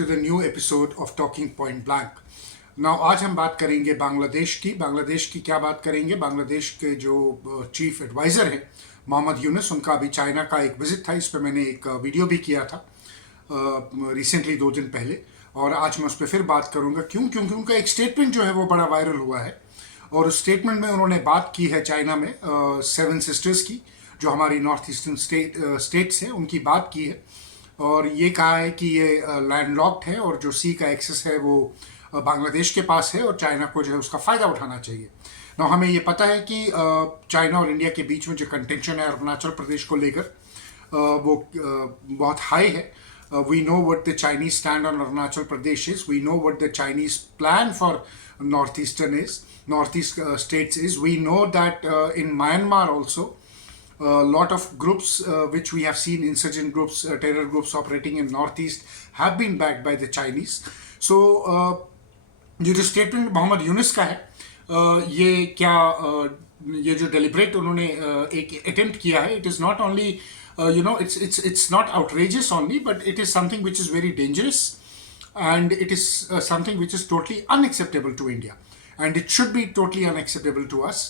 to the new episode of Talking Point Blank. Now आज हम बात करेंगे बांग्लादेश की। बांग्लादेश की क्या बात करेंगे? बांग्लादेश के जो चीफ एडवाइज़र हैं मोहम्मद यूनुस, उनका अभी चाइना का एक विजिट था। इस पर मैंने एक वीडियो भी किया था रिसेंटली 2 दिन पहले, और आज मैं उस पर फिर बात करूंगा। क्योंकि उनका एक स्टेटमेंट जो है वो बड़ा वायरल हुआ है, और उस स्टेटमेंट में उन्होंने बात की है चाइना में 7 सिस्टर्स की, जो हमारी नॉर्थ ईस्टर्न स्टेट्स हैं, उनकी बात की है। और ये कहा है कि ये लैंडलॉक्ड है और जो सी का एक्सेस है वो बांग्लादेश के पास है, और चाइना को जो है उसका फ़ायदा उठाना चाहिए। ना हमें ये पता है कि चाइना और इंडिया के बीच में जो कंटेंशन है अरुणाचल प्रदेश को लेकर, वो बहुत हाई है। We know what the Chinese stand on Arunachal Pradesh is. We know what the Chinese plan for northeast states is. We know that in Myanmar also, a lot of groups which we have seen, insurgent groups, terror groups operating in northeast, have been backed by the Chinese. So ये जो statement Mohammad Yunus का है, ये क्या ये जो deliberate उन्होंने एक अटेम्प्ट किया है, it is not only it's not outrageous only, but it is something which is very dangerous, and it is something which is totally unacceptable to India, and it should be totally unacceptable to us.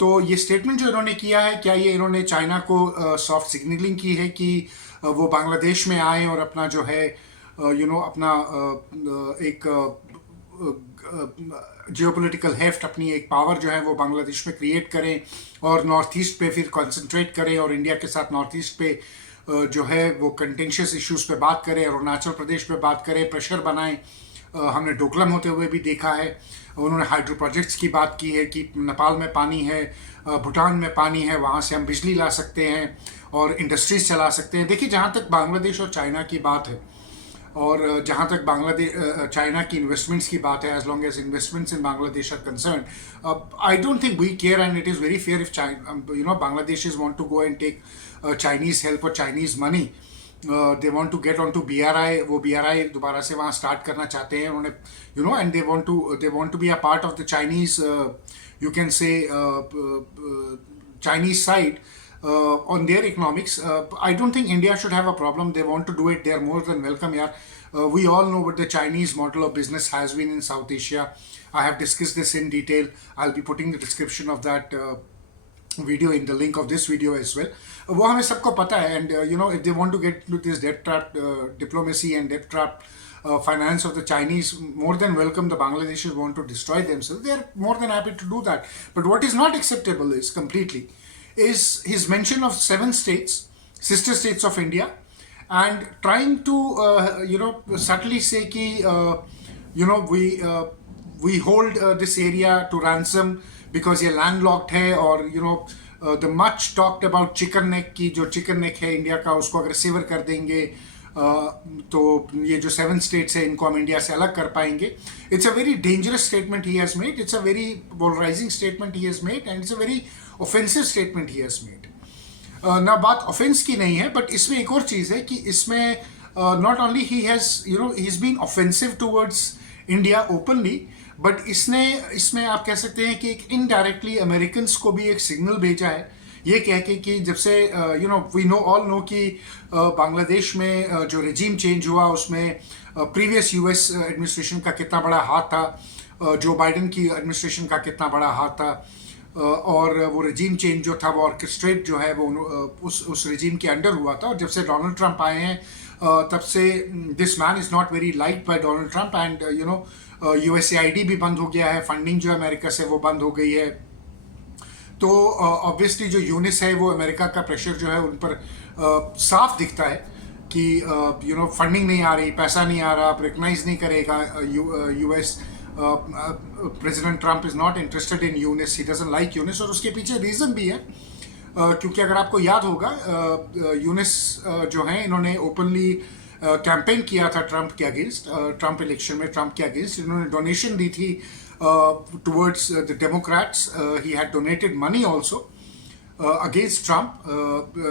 तो ये statement जो इन्होंने किया है, क्या ये इन्होंने China को सॉफ्ट सिग्नलिंग की है कि वो बांग्लादेश में आए और अपना जो है अपना एक जियोपॉलिटिकल हेफ्ट, अपनी एक पावर जो है वो बांग्लादेश में क्रिएट करें और नॉर्थ ईस्ट पे फिर कंसंट्रेट करें, और इंडिया के साथ नॉर्थ ईस्ट पे जो है वो कंटेंशियस इश्यूज पे बात करें, अरुणाचल प्रदेश पे बात करें, प्रेशर बनाएं। हमने डोकलम होते हुए भी देखा है। उन्होंने हाइड्रो प्रोजेक्ट्स की बात की है कि नेपाल में पानी है, भूटान में पानी है, वहाँ से हम बिजली ला सकते हैं और इंडस्ट्रीज चला सकते हैं। देखिए, जहाँ तक बांग्लादेश और चाइना की बात है, और जहाँ तक बांग्लादेश चाइना की इन्वेस्टमेंट्स की बात है, as long as investments in Bangladesh are concern, I don't think we care, and it is very fair if Bangladesh is want to go and take Chinese help और Chinese money. They want to get on to BRI, वो BRI दोबारा से वहाँ start करना चाहते हैं उन्होंने, and they want to be a part of the Chinese, you can say Chinese side on their economics. I don't think India should have a problem. They want to do it. They are more than welcome here. We all know what the Chinese model of business has been in South Asia. I have discussed this in detail. I'll be putting the description of that video in the link of this video as well. वो हमें सबको पता है, and if they want to get into this debt trap diplomacy and debt trap finance of the Chinese, more than welcome. The Bangladeshis want to destroy themselves. They are more than happy to do that. But what is not acceptable is his mention of 7 states, sister states of India, and trying to subtly say ki we hold this area to ransom because ये landlocked है, और the much talked about chicken neck की जो chicken neck है India का, उसको अगर saver कर देंगे तो ये जो 7 states है इनको हम इंडिया से अलग कर पाएंगे। It's a very dangerous statement he has made. It's a very polarizing statement he has made, and it's a very offensive statement he has made. ना बात ऑफेंस की नहीं है, बट इसमें एक और चीज़ है कि इसमें not only he has been offensive towards India openly, but इसमें आप कह सकते हैं कि एक इनडायरेक्टली अमेरिकन को भी एक सिग्नल भेजा है, ये कह के कि जब से वी ऑल नो कि बांग्लादेश में जो रेजिम चेंज हुआ उसमें प्रीवियस US एडमिनिस्ट्रेशन का कितना बड़ा हाथ था, जो बाइडन की एडमिनिस्ट्रेशन का कितना बड़ा हाथ था, और वो रेजिम चेंज जो था वो ऑर्केस्ट्रेट जो है वो उस रेजिम के अंडर हुआ था। और जब से डोनाल्ड ट्रंप आए हैं तब से this man is not very liked by Donald Trump, and USAID भी बंद हो गया है, फंडिंग जो अमेरिका से वो बंद हो गई है। तो ऑब्वियसली जो यूनिस है वो अमेरिका का प्रेशर जो है उन पर साफ दिखता है कि फंडिंग नहीं आ रही, पैसा नहीं आ रहा, रिकग्नाइज नहीं करेगा US। President Trump is not interested in Yunus, he doesn't like Yunus, और उसके पीछे रीज़न भी है। क्योंकि अगर आपको याद होगा यूनिस जो हैं इन्होंने ओपनली कैंपेन किया था ट्रंप के अगेंस्ट, ट्रंप इलेक्शन में ट्रंप के अगेंस्ट इन्होंने डोनेशन दी थी towards the Democrats. He had donated money also against Trump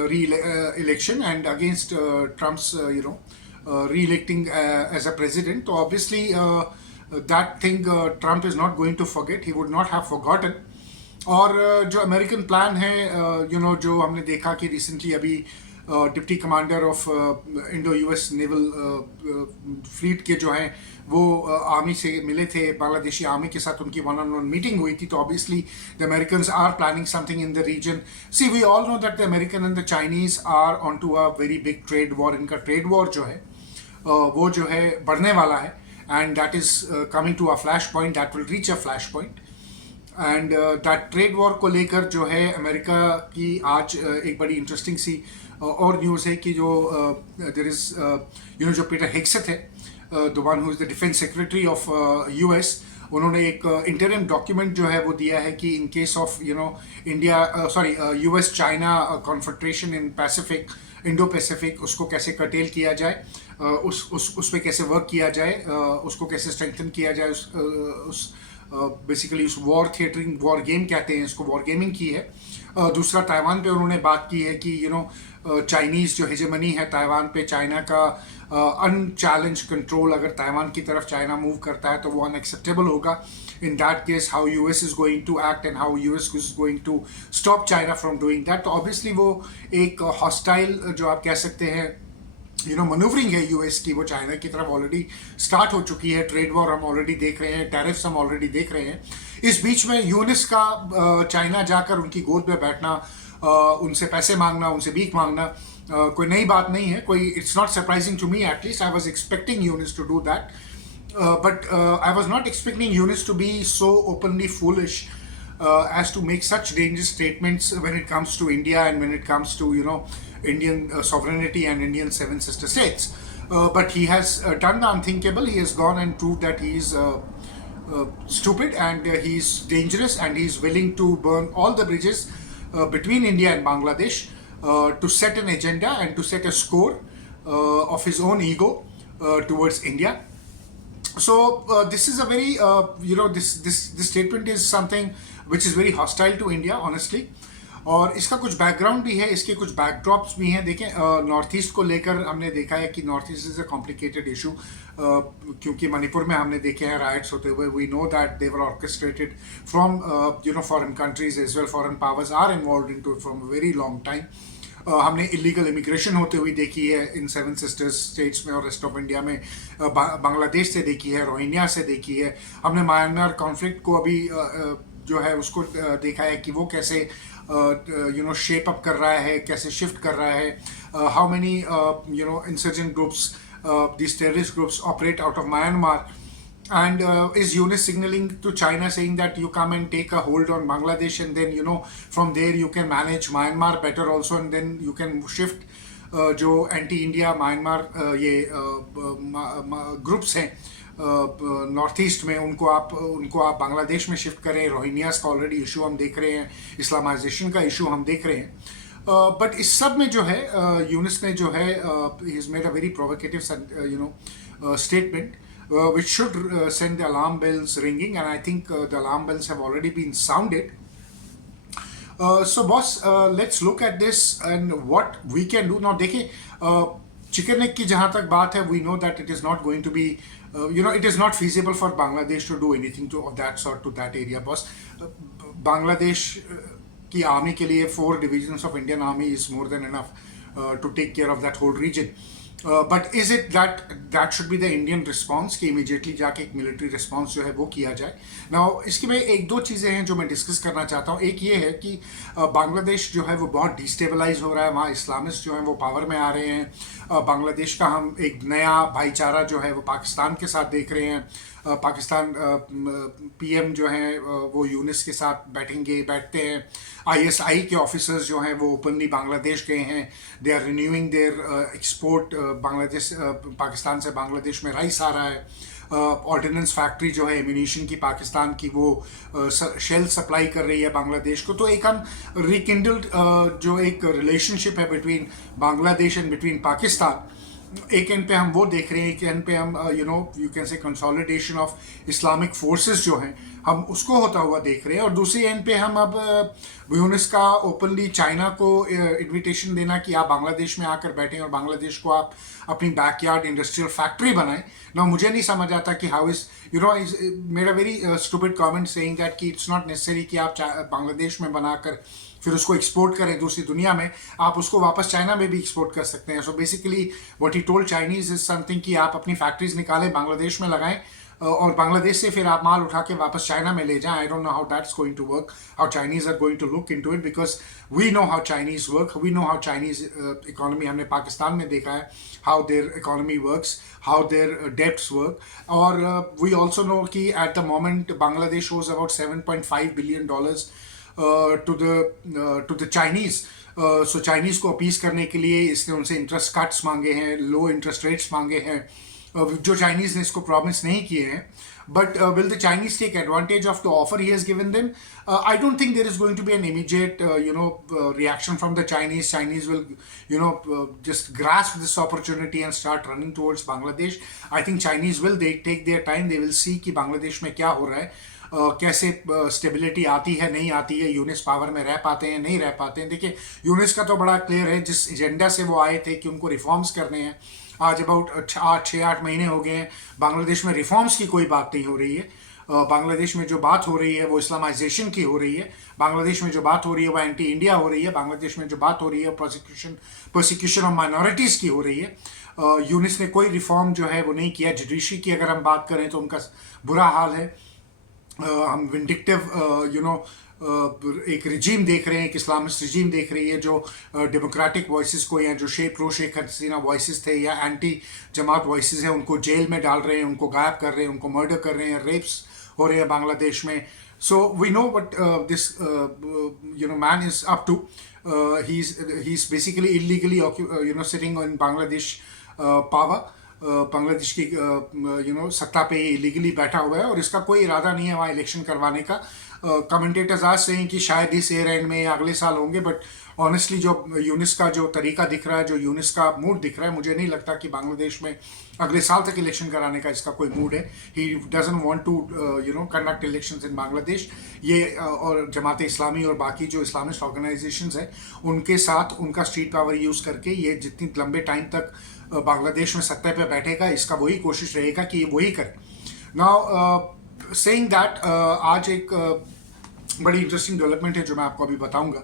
re-election and against Trump's re-electing as a president. So obviously that thing Trump is not going to forget. He would not have forgotten. और जो American plan है जो हमने देखा कि recently अभी deputy commander of Indo US naval fleet के जो हैं वो आर्मी से मिले थे, बांग्लादेशी आर्मी के साथ उनकी वन ऑन वन मीटिंग हुई थी. तो obviously the Americans are planning something in the region. See we all know that the American and the Chinese are on to a very big trade war. इनका trade war जो है वो जो है बढ़ने वाला है, and that is coming to a flash point, that will reach a flash point. And that trade war को लेकर जो है अमेरिका की आज एक बड़ी इंटरेस्टिंग सी और न्यूज़ है कि जो देयर इज जो पीटर हेग्सेथ है, the one who is the defence secretary of US, उन्होंने एक इंटरिम डॉक्यूमेंट जो है वो दिया है कि in case of India US China confrontation in Pacific, Indo Pacific, उसको कैसे कर्टेल किया जाए, उस पे कैसे वर्क किया जाए, उसको कैसे स्ट्रेंथन किया जाए, उस बेसिकली उस वॉर थिएटरिंग, वॉर गेम कहते हैं इसको, वॉर गेमिंग की है. दूसरा ताइवान पे उन्होंने बात की है कि चाइनीज़ जो हेजेमनी है ताइवान पे, चाइना का अनचैलेंज कंट्रोल, अगर ताइवान की तरफ चाइना मूव करता है तो वो अनएक्सेप्टेबल होगा. In that case how US is going to act and how US is going to stop China from doing that. तो ऑब्वियसली वो एक हॉस्टाइल जो आप कह सकते हैं मनूवरिंग है यूएस की, वो चाइना की तरफ ऑलरेडी स्टार्ट हो चुकी है. ट्रेड वॉर हम ऑलरेडी देख रहे हैं, टैरिफ्स हम ऑलरेडी देख रहे हैं. इस बीच में यूनिस का चाइना जाकर उनकी गोद में बैठना, उनसे पैसे मांगना, उनसे भीख मांगना कोई नई बात नहीं है. कोई it's not surprising to me, at least I was expecting Yunus to do that, but I was not expecting Yunus to be so openly foolish as to make such dangerous statements when it comes to India and when it comes to Indian sovereignty and Indian seven sister states. But he has done the unthinkable. He has gone and proved that he is stupid and he is dangerous, and he is willing to burn all the bridges between India and Bangladesh to set an agenda and to set a score of his own ego towards India. So this is a very this statement is something which is very hostile to India, honestly. और इसका कुछ background भी है, इसके कुछ backdrops भी हैं. देखें, नॉर्थ ईस्ट को लेकर हमने देखा है कि north east is a complicated issue, क्योंकि मणिपुर में हमने देखे हैं राइट्स होते हुए. We know that they were orchestrated from foreign countries as well. Foreign powers are involve in to from a very long time. हमने इलीगल इमिग्रेशन होते हुए देखी है इन सेवन सिस्टर्स स्टेट्स में और रेस्ट ऑफ इंडिया में. बांग्लादेश से देखी है, रोहिंग्या से देखी है. हमने म्यांमार कॉन्फ्लिक्ट को अभी जो है उसको देखा है कि वो कैसे शेप अप कर रहा है, कैसे शिफ्ट कर रहा है. How many insurgent groups, these terrorist groups operate out of Myanmar, and is UNIS signaling to China saying that you come and take a hold on Bangladesh, and then from there you can manage Myanmar better also, and then you can shift जो anti India Myanmar ये groups हैं north east में, उनको आप बांग्लादेश में shift करें. Rohingyas का already issue हम देख रहे हैं, इस्लामाइजेशन का इशू हम देख रहे हैं. बट इस सब में जो है यूनिस ने जो है he has made a very provocative statement which should send the alarm bells ringing, and I think the alarm bells have already been sounded. So boss, let's look at this and what we can do now. देखिए, chicken neck की जहाँ तक बात है, we know that it is not going to be it is not feasible for Bangladesh to do anything to that sort to that area, boss. Bangladesh की army के लिए 4 divisions of Indian Army is more than enough to take care of that whole region. But is it that should be the Indian response कि immediately जाके एक military response जो है वो किया जाए? Now इसकी में एक दो चीज़ें हैं जो मैं डिस्कस करना चाहता हूँ. एक ये है कि बांग्लादेश जो है वो बहुत डिस्टेबलाइज हो रहा है, वहाँ इस्लामिस्ट जो हैं वो पावर में आ रहे हैं. बांग्लादेश का हम एक नया भाईचारा जो है वो पाकिस्तान के साथ देख रहे हैं. पाकिस्तान पीएम जो हैं वो यूनिस के साथ बैठते हैं. आईएसआई के ऑफिसर्स जो हैं वो ओपनली बांग्लादेश गए हैं. They are renewing their export. Bangladesh Pakistan से बांग्लादेश में राइस आ रहा है. ऑर्डिनेंस फैक्ट्री जो है एम्यूनिशन की पाकिस्तान की, वो शेल सप्लाई कर रही है बांग्लादेश को. तो एक हम रिकिंडल्ड जो एक रिलेशनशिप है between Bangladesh and between Pakistan, एक एंड पे हम वो देख रहे हैं कि एंड पे हम यू कैन से कंसोलिडेशन ऑफ इस्लामिक फोर्सेस जो हैं हम उसको होता हुआ देख रहे हैं। और दूसरी एंड पे हम अब यूनिस का ओपनली चाइना को इनविटेशन देना कि आप बांग्लादेश में आकर बैठें और बांग्लादेश को आप अपनी बैकयार्ड इंडस्ट्रियल फैक्ट्री बनाएं ना। मुझे नहीं समझ आता कि how is made a very stupid comment saying that कि इट्स नॉट नेसेसरी कि आप बांग्लादेश में बनाकर फिर उसको एक्सपोर्ट करें दूसरी दुनिया में, आप उसको वापस चाइना में भी एक्सपोर्ट कर सकते हैं। So basically what he told Chinese is something कि आप अपनी फैक्ट्रीज निकालें, बांग्लादेश में लगाएं और बांग्लादेश से फिर आप माल उठा के वापस चाइना में ले जाएं। I don't know how that's going to work, how Chinese are going to look into it, because we know how Chinese work, we know how Chinese economy, हमने पाकिस्तान में देखा है how their economy works, how their debts work. और we also know कि at the moment Bangladesh owes about $7.5 billion to the Chinese. So Chinese को appease करने के लिए इसने उनसे इंटरेस्ट कट्स मांगे हैं, लो इंटरेस्ट रेट्स मांगे हैं, जो चाइनीज ने इसको प्रॉमिस नहीं किए हैं। But will the Chinese take advantage of the offer he has given them? I don't think there is going to be an immediate reaction from the Chinese. Chinese will just grasp this opportunity and start running towards Bangladesh. I think Chinese will they take their time, they will see कि बांग्लादेश में क्या हो रहा है, कैसे stability आती है नहीं आती है, यूनिस पावर में रह पाते हैं नहीं रह पाते हैं। देखिए यूनिस का तो बड़ा क्लियर है, जिस एजेंडा से वो आए थे कि उनको रिफॉर्म्स करने हैं, आज अबाउट 6-8 महीने हो गए हैं बांग्लादेश में रिफॉर्म्स की कोई बात नहीं हो रही है। बांग्लादेश में जो बात हो रही है वो इस्लामाइजेशन की हो रही है, बांग्लादेश में जो बात हो रही है वो एंटी इंडिया हो रही है, बांग्लादेश में जो बात हो रही है प्रोसिक्यूशन ऑफ माइनॉरिटीज़ की हो रही है। यूनिस ने कोई रिफॉर्म जो है वो नहीं किया। जुडिशरी की अगर हम बात करें तो उनका बुरा हाल है। हम विंडिक्टिव एक रिजीम देख रहे हैं, एक इस्लामिस्ट रिजीम देख रही है जो डेमोक्रेटिक वॉइसेस को, या जो प्रो शेख हसीना वॉइसेस थे या एंटी जमात वॉइसेस हैं, उनको जेल में डाल रहे हैं, उनको गायब कर रहे हैं, उनको मर्डर कर रहे हैं, रेप्स हो रहे हैं बांग्लादेश में। So we know what this man is up to. He is basically illegally sitting in Bangladesh power, Bangladesh की सत्ता पे ये इलीगली बैठा हुआ है और इसका कोई इरादा नहीं है वहाँ इलेक्शन करवाने का। कमेंटेटर्स आज से हैं कि शायद इस ईयर एंड में या अगले साल होंगे, बट ऑनेस्टली जो यूनिस का जो तरीका दिख रहा है, जो यूनिस का मूड दिख रहा है, मुझे नहीं लगता कि बांग्लादेश में अगले साल तक इलेक्शन कराने का इसका कोई मूड है। He doesn't want to conduct elections in Bangladesh. ये और जमात इस्लामी और बाकी जो इस्लामिस्ट ऑर्गेनाइजेशंस हैं उनके साथ उनका स्ट्रीट पावर यूज़ करके ये जितनी लंबे टाइम तक बांग्लादेश में सत्ता पे बैठेगा, इसका वही कोशिश रहेगा कि ये वही करे। नाउ सेइंग दैट, आज एक बड़ी इंटरेस्टिंग डेवलपमेंट है जो मैं आपको अभी बताऊंगा,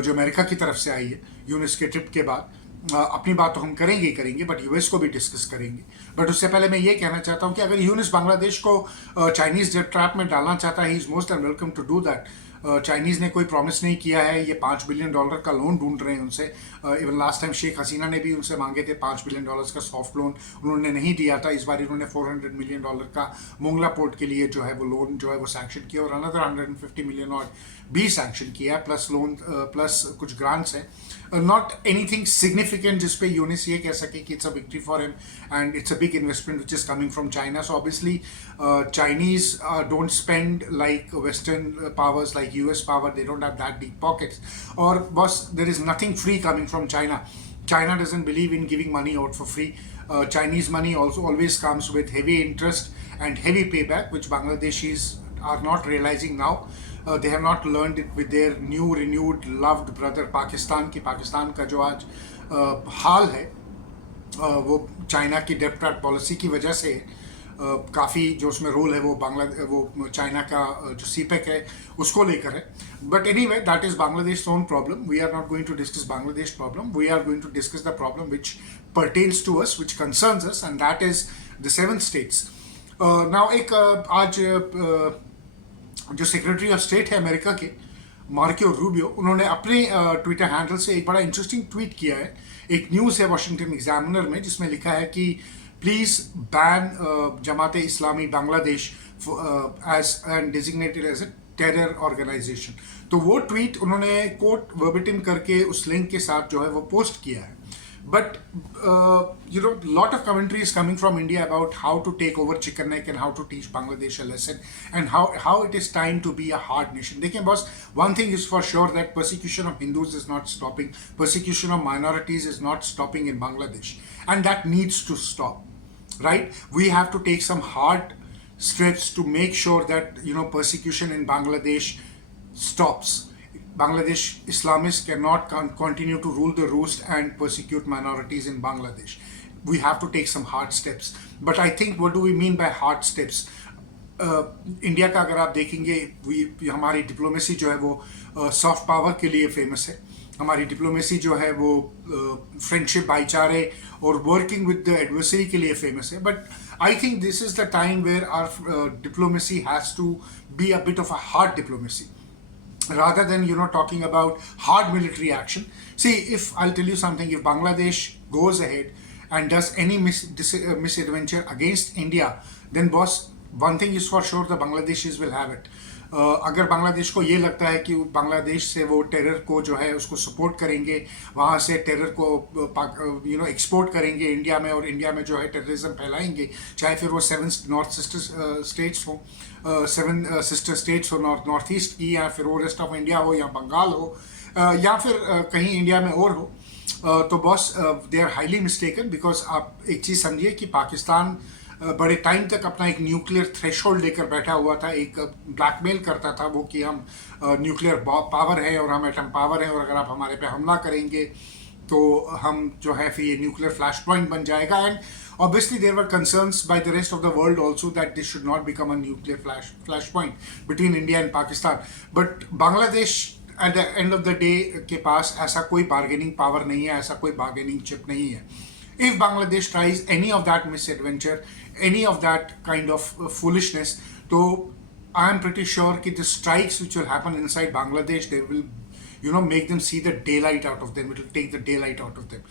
जो अमेरिका की तरफ से आई है यूनिस के ट्रिप के बाद। अपनी बात तो हम करेंगे ही करेंगे, बट यूएस को भी डिस्कस करेंगे। बट उससे पहले मैं ये कहना चाहता हूँ कि अगर यूनिस बांग्लादेश को चाइनीज डेट ट्रैप में डालना चाहता है, he is most and welcome to do that. Chinese ने कोई प्रॉमिस नहीं किया है, ये $5 बिलियन का लोन ढूंढ रहे हैं उनसे। Even last time Sheikh Hasina ने भी उनसे मांगे थे $5 बिलियन का सॉफ्ट लोन, उन्होंने नहीं दिया था। इस बार इन्होंने $400 मिलियन का मोंगला पोर्ट के लिए जो है वो लोन जो है वो सैंक्शन किया और अनदर $150 मिलियन और भी सैंक्शन किया, प्लस लोन प्लस कुछ ग्रांट्स हैं। नॉट एनीथिंग सिग्निफिकेंट जिस पे यूनिस ये कह सके कि it's a victory for him and it's a big investment which is coming from China. So obviously Chinese don't spend like western powers like US power, they don't have that deep pockets. Or boss, there is nothing free coming from China. China doesn't believe in giving money out for free. Chinese money also always comes with heavy interest and heavy payback, which Bangladeshis are not realizing now. They have not learned it with their new renewed loved brother Pakistan की पाकिस्तान का जो आज हाल है वो China की डेब्ट trap policy की वजह से काफ़ी जो उसमें रोल है वो चाइना का जो सीपेक है उसको लेकर है। But any way that is Bangladesh own problem. We are not going to discuss Bangladesh problem, we are going to discuss the problem which pertains to us, which concerns us, and that is the 7 states. Now एक आज जो secretary of state है America के Marco Rubio, उन्होंने अपने Twitter handle से एक बड़ा इंटरेस्टिंग ट्वीट किया है। एक न्यूज़ है वॉशिंगटन एग्जामिनर में जिसमें लिखा है कि please ban Jamaat Islami Bangladesh as and designated as a terror organisation. तो वो ट्वीट उन्होंने कोट वर्बिटिम करके उस लिंक के साथ जो है वो पोस्ट किया है। But lot of commentary is coming from India about how to take over Chicken Neck and how to teach Bangladesh a lesson and how it is time to be a hard nation. देखिए boss, one thing is for sure that persecution of Hindus is not stopping, persecution of minorities is not stopping in Bangladesh, and that needs to stop, right? We have to take some hard steps to make sure that persecution in Bangladesh stops. Bangladesh Islamists cannot continue to rule the roost and persecute minorities in Bangladesh. We have to take some hard steps. But I think, what do we mean by hard steps? India का अगर आप देखेंगे, हमारी diplomacy जो है वो soft power के लिए फेमस है. हमारी डिप्लोमेसी जो है वो फ्रेंडशिप, भाईचारे और वर्किंग विद द एडवर्सरी के लिए फेमस है. But I think this is the time where our diplomacy has to be a bit of a hard diplomacy rather than talking about hard military action. See, if I'll tell you something, if Bangladesh goes ahead and does any misadventure against India, then boss, one thing is for sure, the Bangladeshis will have it. अगर बांग्लादेश को ये लगता है कि बांग्लादेश से वो terror को जो है उसको सपोर्ट करेंगे, वहाँ से टेरर को एक्सपोर्ट करेंगे इंडिया में, और इंडिया में जो है टेररिज्म फैलाएंगे, चाहे फिर वो 7 नॉर्थ सिस्टर स्टेट्स हो, 7 सिस्टर स्टेट्स हो नॉर्थ ईस्ट की, या फिर वो रेस्ट ऑफ इंडिया हो, या बंगाल हो, या फिर कहीं इंडिया में और हो. तो boss, they are highly mistaken. Because आप एक चीज़ समझिए कि पाकिस्तान बड़े टाइम तक अपना एक न्यूक्लियर थ्रेशोल्ड लेकर बैठा हुआ था, एक ब्लैकमेल करता था वो कि हम न्यूक्लियर पावर है और हम एटम पावर है, और अगर आप हमारे पे हमला करेंगे तो हम जो है फिर ये न्यूक्लियर फ्लैश पॉइंट बन जाएगा. And obviously there were concerns by the rest of the world also that this should not become a nuclear flash point between India and Pakistan. But Bangladesh at the end of the day के पास ऐसा कोई bargaining power नहीं है, ऐसा कोई bargaining chip नहीं है. If Bangladesh tries any of that misadventure, any of that kind of foolishness, so I am pretty sure that the strikes which will happen inside Bangladesh, they will make them see the daylight out of them. It will take the daylight out of them.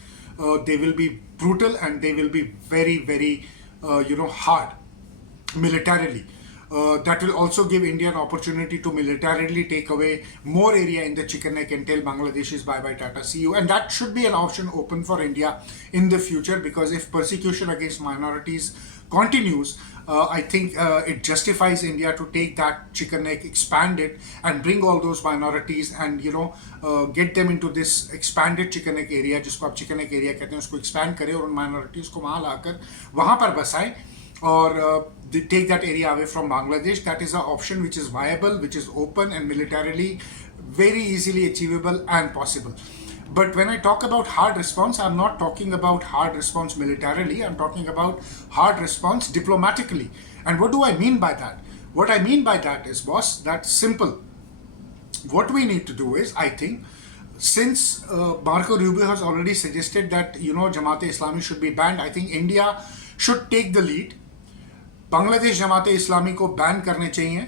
They will be brutal, and they will be very, very hard militarily. That will also give India an opportunity to militarily take away more area in the chicken neck and tell Bangladeshis bye bye Tata, see you. And that should be an option open for India in the future, because if persecution against minorities continues, I think it justifies India to take that chicken neck, expand it, and bring all those minorities and get them into this expanded chicken neck area, जिसको आप chicken neck area कहते हैं, उसको expand करें और उन minorities को वहाँ लाकर वहाँ पर बसाएं, or take that area away from Bangladesh. That is an option which is viable, which is open, and militarily very easily achievable and possible. But when I talk about hard response, I'm not talking about hard response militarily. I'm talking about hard response diplomatically. And what do I mean by that? What I mean by that is, boss, that's simple. What we need to do is, I think, since Marco Rubio has already suggested that Jamaat-e-Islami should be banned, I think India should take the lead. Bangladesh Jamaat Islami को ban करने चाहिए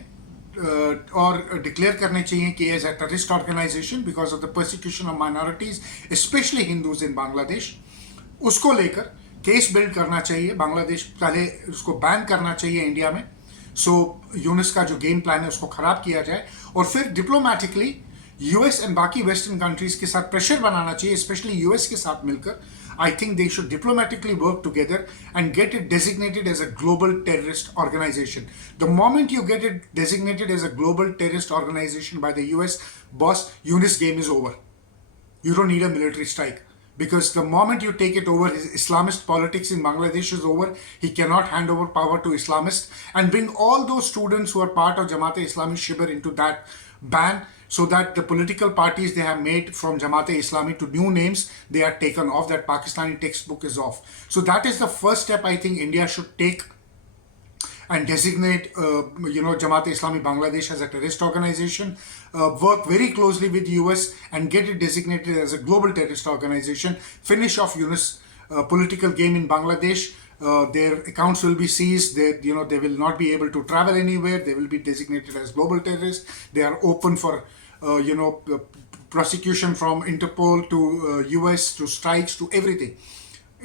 और declare करने चाहिए कि as a terrorist organisation because of the persecution of minorities specially Hindus in Bangladesh. उसको लेकर case build करना चाहिए. बांग्लादेश पहले उसको बैन करना चाहिए इंडिया में. सो यूनिस का जो गेम प्लान है उसको खराब किया जाए, और फिर डिप्लोमेटिकली यूएस एंड बाकी वेस्टर्न कंट्रीज के साथ प्रेशर बनाना चाहिए, स्पेशली यूएस के साथ मिलकर. I think they should diplomatically work together and get it designated as a global terrorist organization. The moment you get it designated as a global terrorist organization by the US, boss, UNIS game is over. You don't need a military strike. Because the moment you take it over, his Islamist politics in Bangladesh is over. He cannot hand over power to Islamists and bring all those students who are part of Jamaat-e-Islami Shibir into that ban, so that the political parties they have made from Jamaat-e-Islami to new names, they are taken off. That Pakistani textbook is off. So that is the first step I think India should take, and designate Jamaat-e-Islami Bangladesh as a terrorist organization, work very closely with US and get it designated as a global terrorist organization, finish off Yunus political game in Bangladesh. Their accounts will be seized. They will not be able to travel anywhere. They will be designated as global terrorists. They are open for prosecution from Interpol to US to strikes to everything.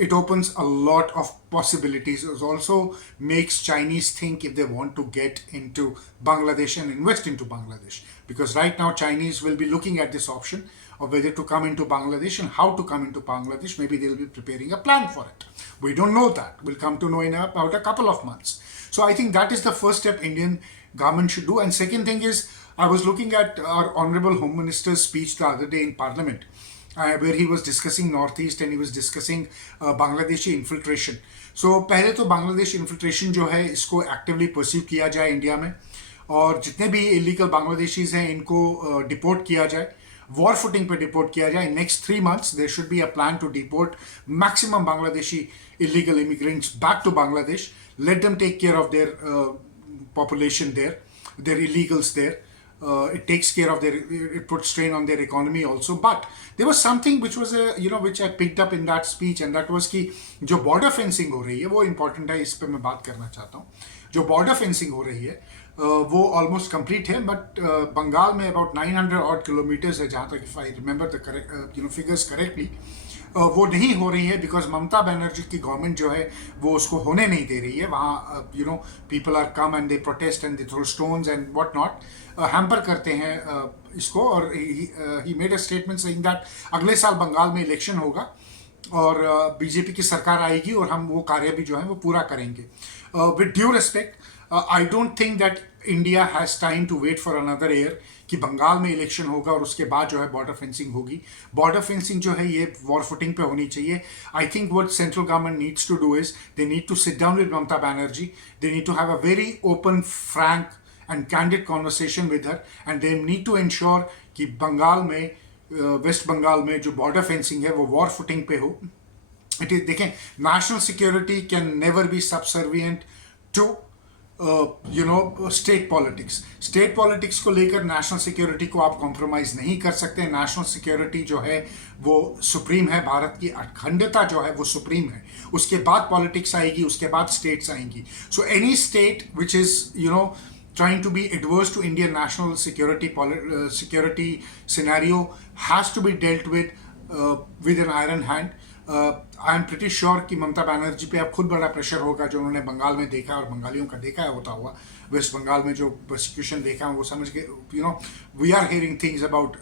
It opens a lot of possibilities. It also makes Chinese think if they want to get into Bangladesh and invest into Bangladesh. Because right now Chinese will be looking at this option of whether to come into Bangladesh and how to come into Bangladesh. Maybe they'll be preparing a plan for it. We don't know that. We'll come to know in about a couple of months. So I think that is the first step Indian government should do. And second thing is, I was looking at our Honorable Home Minister's speech the other day in Parliament. where he was discussing Northeast and he was discussing Bangladeshi infiltration. So पहले तो Bangladesh infiltration जो है इसको actively pursue किया जाए India में, और जितने भी इलीगल बांग्लादेशीज हैं इनको डिपोर्ट किया जाए, वॉर फुटिंग पे डिपोर्ट किया जाए. Next 3 months there should be a plan to deport maximum Bangladeshi illegal immigrants back to Bangladesh. Let them take care of their population there, their illegals there. It takes care of their, it puts strain on their economy also. But there was something which was which I picked up in that speech, and that was कि जो border fencing हो रही है वो important है, इस पे मैं बात करना चाहता हूँ. जो border fencing हो रही है वो ऑलमोस्ट कंप्लीट है, बट बंगाल में अबाउट 900 odd किलोमीटर्स है, जहाँ तक if I remember the correct figures correctly, वो नहीं हो रही है बिकॉज ममता बनर्जी की गवर्नमेंट जो है वो उसको होने नहीं दे रही है. वहाँ people are come and they protest and they throw stones and what not, hamper करते हैं इसको. और he made a statement saying that अगले साल बंगाल में इलेक्शन होगा और बीजेपी की सरकार आएगी और हम वो कार्य भी जो है वो पूरा करेंगे. With due respect, I don't think that India has time to wait for another year कि बंगाल में इलेक्शन होगा और उसके बाद जो है बॉर्डर फेंसिंग होगी. बॉर्डर फेंसिंग जो है ये वॉर फुटिंग पे होनी चाहिए. I think what central government needs to do is they need to sit down with Mamata Banerjee. They need to have a very open, frank and candid conversation with her, and they need to ensure कि बंगाल में, waste Bengal में जो border fencing है वो war footing पे हो. It is, देखें, national security can never be subservient to state politics. State politics को लेकर नेशनल सिक्योरिटी को आप कॉम्प्रोमाइज नहीं कर सकते. नेशनल सिक्योरिटी जो है वो सुप्रीम है, भारत की अखंडता जो है वो सुप्रीम है. उसके बाद पॉलिटिक्स आएगी, उसके बाद स्टेट्स आएंगी. So any state which is trying to be adverse to Indian national security scenario has to be dealt with an iron hand. I am pretty sure कि ममता बनर्जी पे अब खुद बड़ा प्रेशर होगा, जो उन्होंने बंगाल में देखा और बंगालियों का देखा है होता हुआ. वेस्ट बंगाल में जो प्रोसिक्यूशन देखा है वो समझ के, we are hearing things about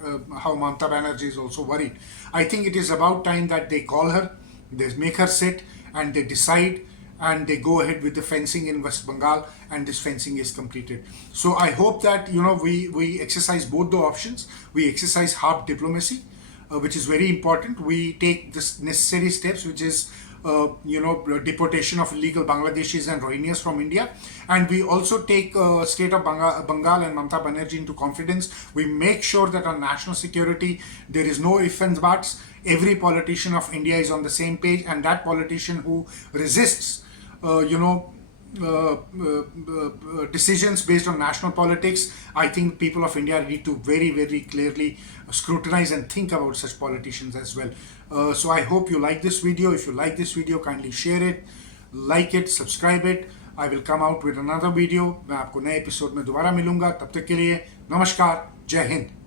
how Mamata Banerjee is also worried. I think it is about time that they call her, they make her sit and they decide and they go ahead with the fencing in West Bengal, and this fencing is completed. So I hope that we exercise both the options. We exercise hard diplomacy, which is very important. We take this necessary steps, which is deportation of illegal Bangladeshis and Rohingyas from India, and we also take state of Bengal and Mamata Banerjee into confidence. We make sure that on national security there is no ifs and buts. Every politician of India is on the same page, and that politician who resists decisions based on national politics, I think people of India need to very, very clearly scrutinize and think about such politicians as well. So I hope you like this video. If you like this video, kindly share it, like it, subscribe it. I will come out with another video. मैं आपको नए episode में दोबारा मिलूंगा. तब तक के लिए नमस्कार, जय हिंद.